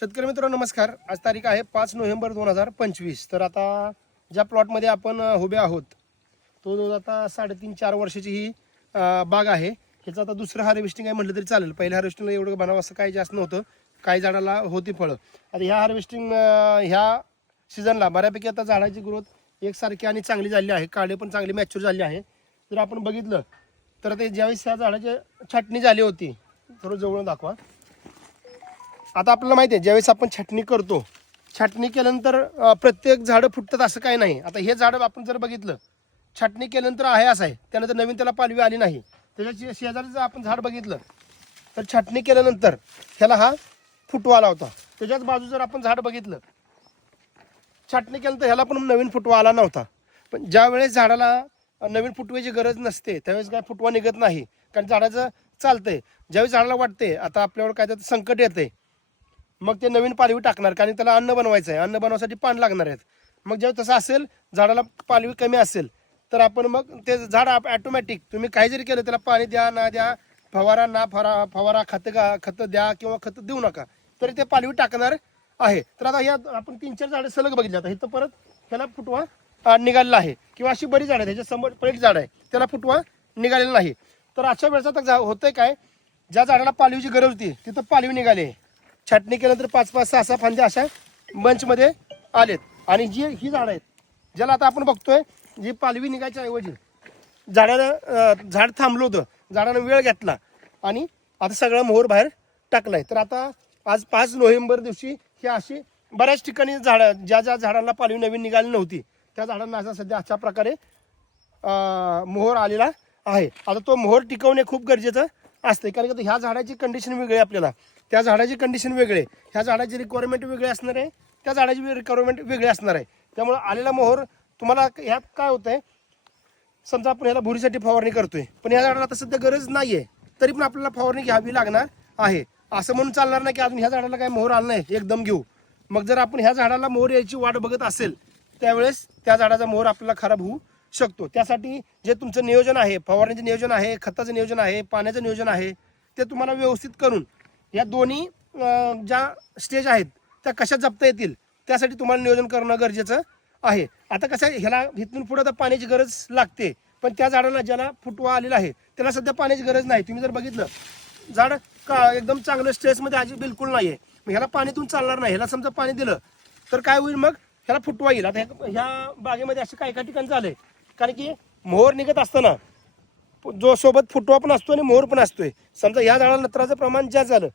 शेतकरी मित्रांनो नमस्कार. आज तारीख आहे पाच नोव्हेंबर दोन हजार पंचवीस. तर आता ज्या प्लॉटमध्ये आपण उभे आहोत तो जो आता साडेतीन चार वर्षाची ही बाग आहे ह्याचं आता दुसरं हार्वेस्टिंग आहे म्हटलं तरी चालेल. पहिल्या हार्वेस्टिंगला एवढं बनावं असं काही जास्त नव्हतं. काही झाडाला होती फळं. आता ह्या हार्वेस्टिंग ह्या सीझनला बऱ्यापैकी आता झाडाची ग्रोथ एकसारखी आणि चांगली झाली आहे. काळे पण चांगली मॅच्युअर झाली आहे. जर आपण बघितलं तर ते ज्यावेळेस ह्या झाडाची छाटणी झाली होती थोडं जवळून दाखवा. आता आपल्याला माहिती आहे ज्यावेळेस आपण छाटणी करतो छाटणी केल्यानंतर प्रत्येक झाडं फुटतात असं काही नाही. आता हे झाडं आपण जर बघितलं छाटणी केल्यानंतर आहे असं आहे त्यानंतर नवीन त्याला पालवी आली नाही. त्याच्या शेजारी जर आपण झाड बघितलं तर छाटणी केल्यानंतर ह्याला हा फुटवा आला होता. त्याच्याच बाजू जर आपण झाड बघितलं छाटणी केल्यानंतर ह्याला पण नवीन फुटवा आला नव्हता. पण ज्या वेळेस झाडाला नवीन फुटव्याची गरज नसते त्यावेळेस काय फुटवा निघत नाही. कारण झाडाचं चालतंय. ज्यावेळेस झाडाला वाटते आता आपल्यावर काय तर संकट येते मग ते नवीन पालवी टाकणार कारण त्याला अन्न बनवायचं आहे. अन्न बनवायसाठी पान लागणार आहेत. मग जेव्हा तसं असेल झाडाला पालवी कमी असेल तर आपण मग ते झाड ॲटोमॅटिक तुम्ही काही जरी केलं त्याला पाणी द्या ना द्या फवारा ना फरा फवारा खतं का खतं द्या किंवा खतं देऊ नका तरी ते पालवी टाकणार आहे. तर आता या आपण तीन चार झाडं सलग बघितली. आता इथं परत त्याला फुटवा निघालेला आहे. किंवा अशी बरी झाडं आहे त्याच्यासमोर एक झाड आहे त्याला फुटवा निघालेला नाही. तर अशा वेळेस आता झा- होतंय काय? ज्या झाडाला पालवीची गरज होती तिथं पालवी निघाली. आहे. छाटणी केल्यानंतर पाच पाच सहा सहा फांद्या अशा बंचमध्ये आलेत. आणि जी ही झाडं आहेत ज्याला आता आपण बघतोय जी पालवी निघायच्या ऐवजी झाडानं झाड थांबलं होतं झाडानं वेळ घेतला आणि आता सगळं मोहर बाहेर टाकलाय. तर आता आज पाच नोव्हेंबर दिवशी ही अशी बऱ्याच ठिकाणी झाडं ज्या ज्या झाडांना पालवी नवीन निघाली नव्हती त्या झाडांना असा सध्या अशा प्रकारे मोहर आलेला आहे. आता तो मोहर टिकवणे खूप गरजेचं असते. कारण की ह्या झाडाची कंडिशन वेगळी आपल्याला. त्या झाडाची कंडिशन वेगळे ह्या झाडाची रिक्वायरमेंट वेगळी असणार आहे. त्या झाडाची रिक्वायरमेंट वेगळी असणार आहे. त्यामुळे आलेला मोहर तुम्हाला ह्यात काय होतंय? समजा आपण ह्याला भुरीसाठी फवारणी करतोय. पण या झाडाला आता सध्या गरज आहे तरी पण आपल्याला फवारणी घ्यावी लागणार आहे. असं म्हणून चालणार नाही की अजून ह्या झाडाला काय मोहर आला नाही. एकदम घेऊ. मग जर आपण ह्या झाडाला मोहर यायची वाट बघत असेल त्यावेळेस त्या झाडाचा मोहर आपल्याला खराब होऊ शकतो. त्यासाठी जे तुमचं नियोजन आहे फवारणीचं नियोजन आहे खताचं नियोजन आहे पाण्याचं नियोजन आहे ते तुम्हाला व्यवस्थित करून या दोन्ही ज्या स्टेज आहेत त्या कशा जपता येतील त्यासाठी तुम्हाला नियोजन करणं गरजेचं आहे. आता कसं आहे ह्याला इथून पुढे तर पाण्याची गरज लागते पण त्या झाडाला ज्याला फुटवा आलेला आहे त्याला सध्या पाण्याची गरज नाही. तुम्ही जर बघितलं झाड का एकदम चांगलं स्ट्रेसमध्ये आजी बिलकुल नाही आहे मग ह्याला पाणीतून चालणार नाही. ह्याला समजा पाणी दिलं तर काय होईल मग? ह्याला फुटवा येईल. आता ह्या- बागेमध्ये असं काही काही ठिकाणी झालंय. कारण की मोहर निघत असताना जो सोबत फुटवा पण असतो आणि मोहर पण असतोय. समजा ह्या झाडाला नत्राचं प्रमाण जास्त झालं.